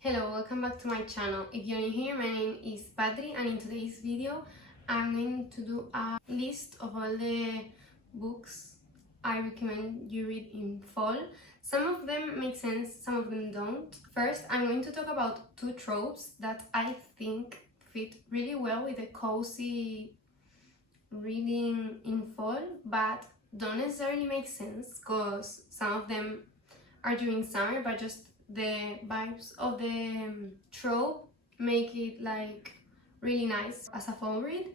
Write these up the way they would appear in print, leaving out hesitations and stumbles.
Hello, welcome back to my channel. If you're new here, my name is Patri and in today's video I'm going to do a list of all the books I recommend you read in fall. Some of them make sense, some of them don't. First, I'm going to talk about two tropes that I think fit really well with a cozy reading in fall, but don't necessarily make sense because some of them are during summer, but just the vibes of the trope make it like really nice as a fall read.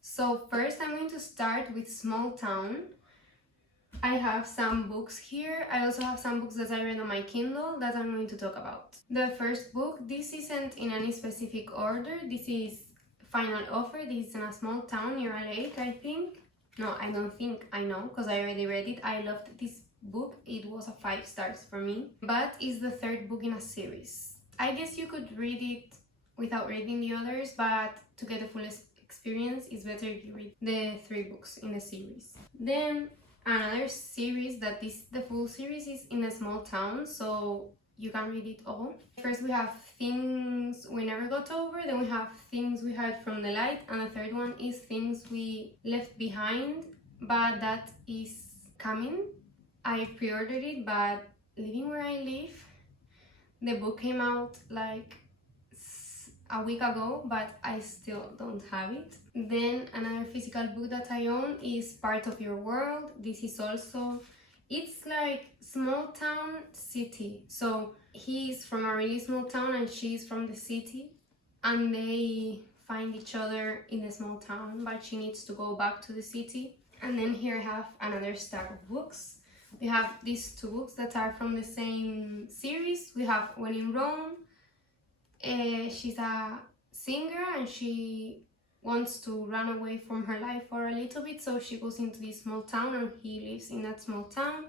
So first I'm going to start with Small Town. I have some books here. I also have some books that I read on my Kindle that I'm going to talk about. The first book, this isn't in any specific order. This is Final Offer. This is in a small town near a lake, I think. No, I don't think, I know, because I already read it. I loved this book. It was a 5 stars for me, but it's the third book in a series. I guess you could read it without reading the others, but to get the full experience, it's better if you read the 3 books in the series. Then another series that the full series is in a small town, so you can read it all. First we have Things We Never Got Over, then we have Things We Hide from the Light, and the third one is Things We Left Behind, but that is coming. I pre-ordered it, but living where I live, the book came out like a week ago, but I still don't have it. Then another physical book that I own is Part of Your World. This is also, it's like small town city. So he's from a really small town and she's from the city, and they find each other in the small town, but she needs to go back to the city. And then here I have another stack of books. We have these 2 books that are from the same series. We have When in Rome. She's a singer and she wants to run away from her life for a little bit, so she goes into this small town and he lives in that small town.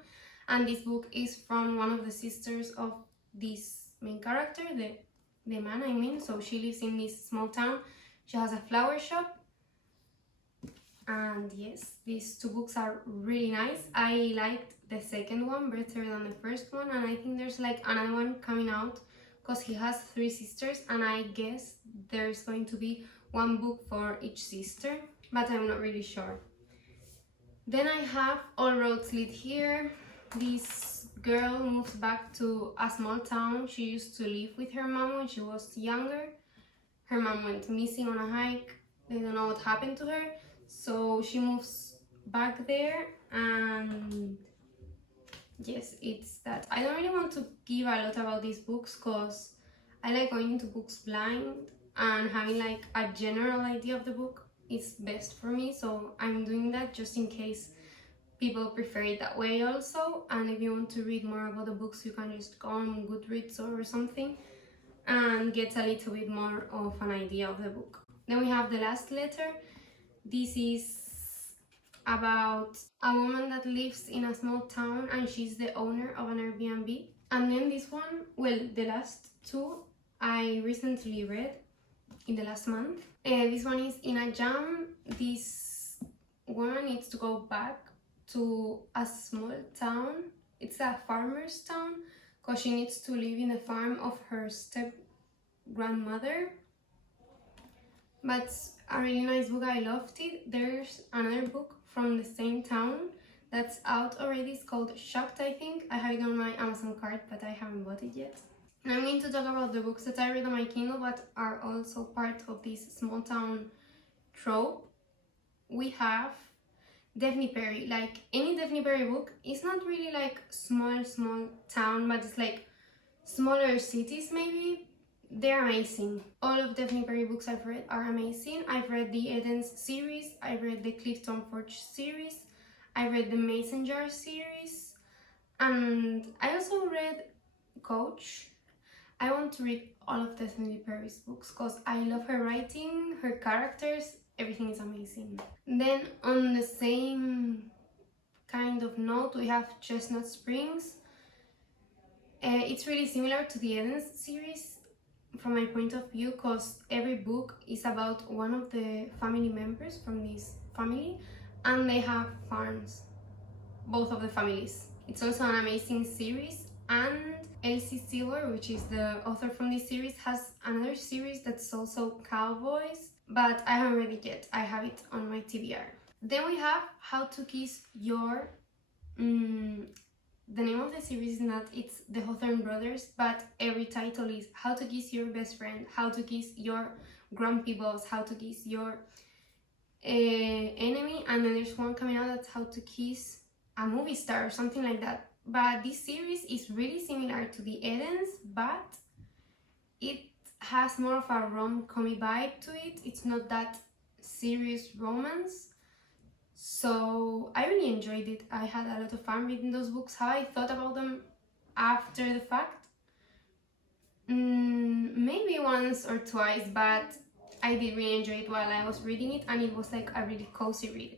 And this book is from one of the sisters of this main character, the man I mean. So she lives in this small town. She has a flower shop. And yes, these 2 books are really nice. I liked the second one better than the first one, and I think there's like another one coming out because he has 3 sisters, and I guess there's going to be 1 book for each sister, but I'm not really sure. Then I have All Roads Lead Here. This girl moves back to a small town. She used to live with her mom when she was younger. Her mom went missing on a hike. They don't know what happened to her, so she moves back there. And yes, it's that. I don't really want to give a lot about these books because I like going into books blind, and having like a general idea of the book is best for me, so I'm doing that just in case people prefer it that way also. And if you want to read more about the books, you can just go on Goodreads or something and get a little bit more of an idea of the book. Then we have The Last Letter. This is about a woman that lives in a small town and she's the owner of an Airbnb. And then this one, well, the last 2 I recently read in the last month. This one is In a Jam. This woman needs to go back to a small town. It's a farmer's town because she needs to live in the farm of her step grandmother. But a really nice book. I loved it. There's another book from the same town that's out already. It's called Shocked, I think. I have it on my Amazon cart, but I haven't bought it yet. And I'm going to talk about the books that I read on my Kindle but are also part of this small town trope. We have Daphne Perry. Like any Daphne Perry book, it's not really like small town, but it's like smaller cities maybe. They're amazing. All of Daphne Perry books I've read are amazing. I've read the Edens series, I read the Clifton Forge series, I read the Mason Jar series, and I also read Coach. I want to read all of Daphne Perry's books because I love her writing, her characters, everything is amazing. Then on the same kind of note, we have Chestnut Springs. It's really similar to the Edens series from my point of view because every book is about one of the family members from this family, and they have farms, both of the families. It's also an amazing series, and Elsie Silver, which is the author from this series, has another series that's also cowboys, but I haven't read it yet. I have it on my TBR. Then we have How to Kiss Your... the name of the series is not, it's the Hawthorne Brothers, but every title is How to Kiss Your Best Friend, How to Kiss Your Grumpy Boss, How to Kiss Your enemy, and then there's one coming out that's How to Kiss a Movie Star or something like that. But this series is really similar to the Edens, but it has more of a rom-com vibe to it. It's not that serious romance. So I really enjoyed it. I had a lot of fun reading those books. How I thought about them after the fact? Maybe once or twice, but I did really enjoy it while I was reading it, and it was like a really cozy read.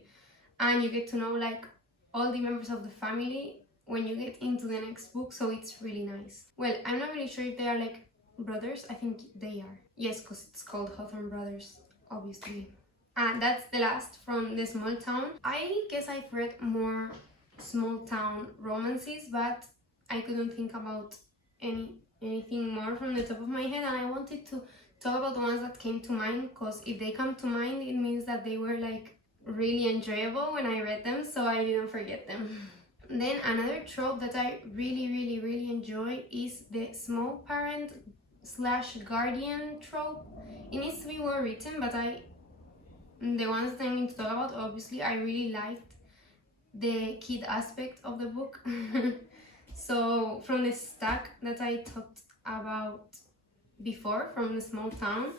And you get to know like all the members of the family when you get into the next book, so it's really nice. Well, I'm not really sure if they are like brothers. I think they are. Yes, because it's called Hawthorne Brothers, obviously. And that's the last from the small town. I guess I've read more small town romances, but I couldn't think about anything more from the top of my head, and I wanted to talk about the ones that came to mind, because if they come to mind, it means that they were like really enjoyable when I read them, so I didn't forget them. Then another trope that I really enjoy is the small parent / guardian trope. It needs to be well written, but the ones that I'm going to talk about, obviously, I really liked the kid aspect of the book. So from the stack that I talked about before, from the small town,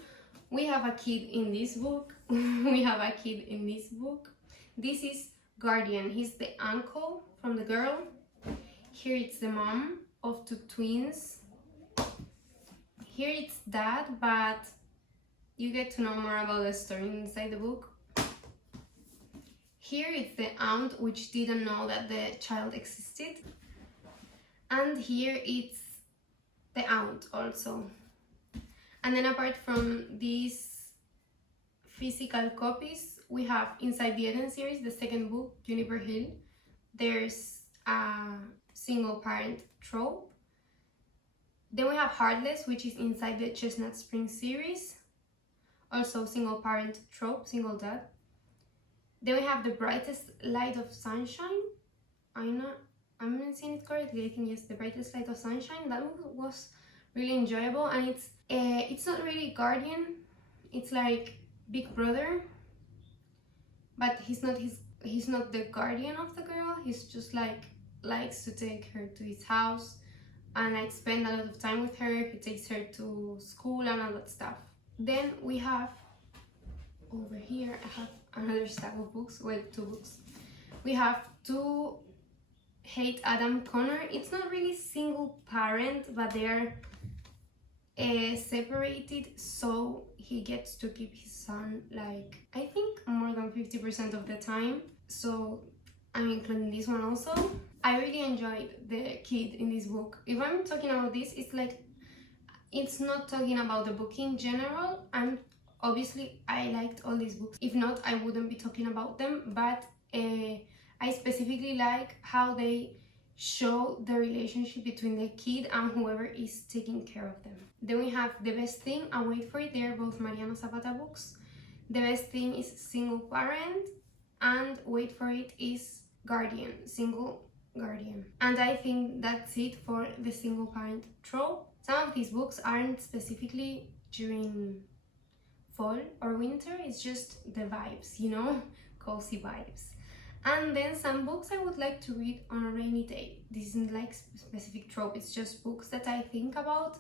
we have a kid in this book. We have a kid in this book. This is Guardian. He's the uncle from the girl. Here it's the mom of 2 twins. Here it's dad, but you get to know more about the story inside the book. Here it's the aunt, which didn't know that the child existed. And here it's the aunt also. And then apart from these physical copies, we have inside the Eden series, the second book, Juniper Hill, there's a single parent trope. Then we have Heartless, which is inside the Chestnut Spring series. Also single parent trope, single dad. Then we have The Brightest Light of Sunshine. I'm not saying it correctly. I think yes, The Brightest Light of Sunshine. That was really enjoyable, and it's not really guardian. It's like big brother, but he's not the guardian of the girl. He's just like likes to take her to his house and like spend a lot of time with her. He takes her to school and all that stuff. Then we have over here, I have another stack of books, well, 2 books. We have 2 Hate Adam Connor. It's not really single parent, but they're separated, so he gets to keep his son like I think more than 50% of the time. So I'm including this one also. I really enjoyed the kid in this book. If I'm talking about this, it's like it's not talking about the book in general. Obviously I liked all these books. If not, I wouldn't be talking about them, but I specifically like how they show the relationship between the kid and whoever is taking care of them. Then we have The Best Thing and Wait For It. They're both Mariano Zapata books. The Best Thing is single parent, and Wait For It is guardian, single guardian. And I think that's it for the single parent trope. Some of these books aren't specifically during fall or winter, it's just the vibes, you know, cozy vibes. And then some books I would like to read on a rainy day. This isn't like specific trope, it's just books that I think about,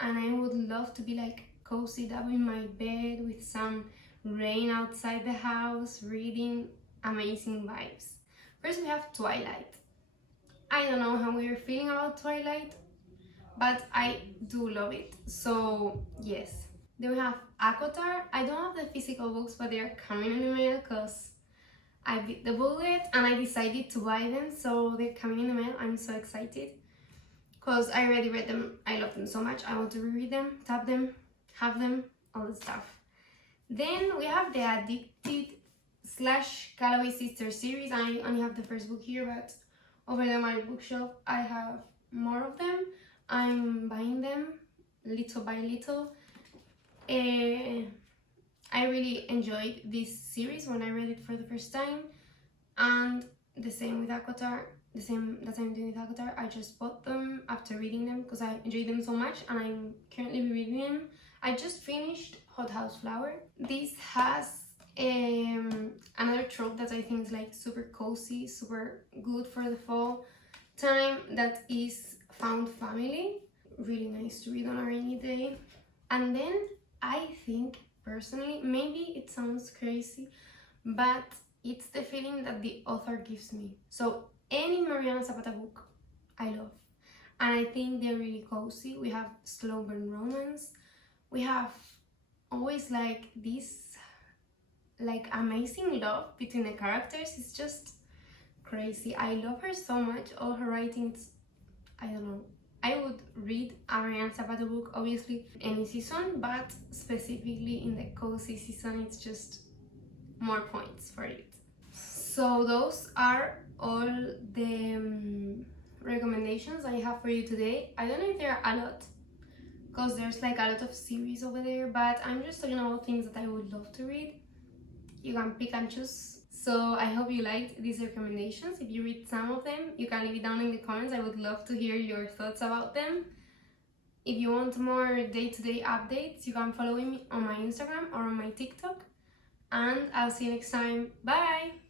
and I would love to be like cozied up in my bed with some rain outside the house, reading. Amazing vibes. First we have Twilight. I don't know how we're feeling about Twilight, but I do love it, so yes. Then we have ACOTAR. I don't have the physical books, but they are coming in the mail because I bit the bullet and I decided to buy them, so they're coming in the mail. I'm so excited because I already read them. I love them so much. I want to reread them, tap them, have them, all the stuff. Then we have the Addicted / Calloway Sisters series. I only have the first book here, but over there on my bookshelf I have more of them. I'm buying them little by little. I really enjoyed this series when I read it for the first time, and the same with ACOTAR. The same that I'm doing with ACOTAR. I just bought them after reading them because I enjoyed them so much, and I'm currently rereading them. I just finished Hothouse Flower. This has another trope that I think is like super cozy, super good for the fall time, that is found family. Really nice to read on a rainy day. And then I think personally, maybe it sounds crazy, but it's the feeling that the author gives me. So any Mariana Zapata book I love, and I think they're really cozy. We have slow burn romance, we have always like this like amazing love between the characters. It's just crazy. I love her so much. All her writings, I don't know, I would read a Mariana Zapata book obviously any season, but specifically in the cozy season, it's just more points for it. So those are all the recommendations I have for you today. I don't know if there are a lot, because there's like a lot of series over there, but I'm just talking about things that I would love to read. You can pick and choose. So I hope you liked these recommendations. If you read some of them, you can leave it down in the comments. I would love to hear your thoughts about them. If you want more day-to-day updates, you can follow me on my Instagram or on my TikTok. And I'll see you next time. Bye!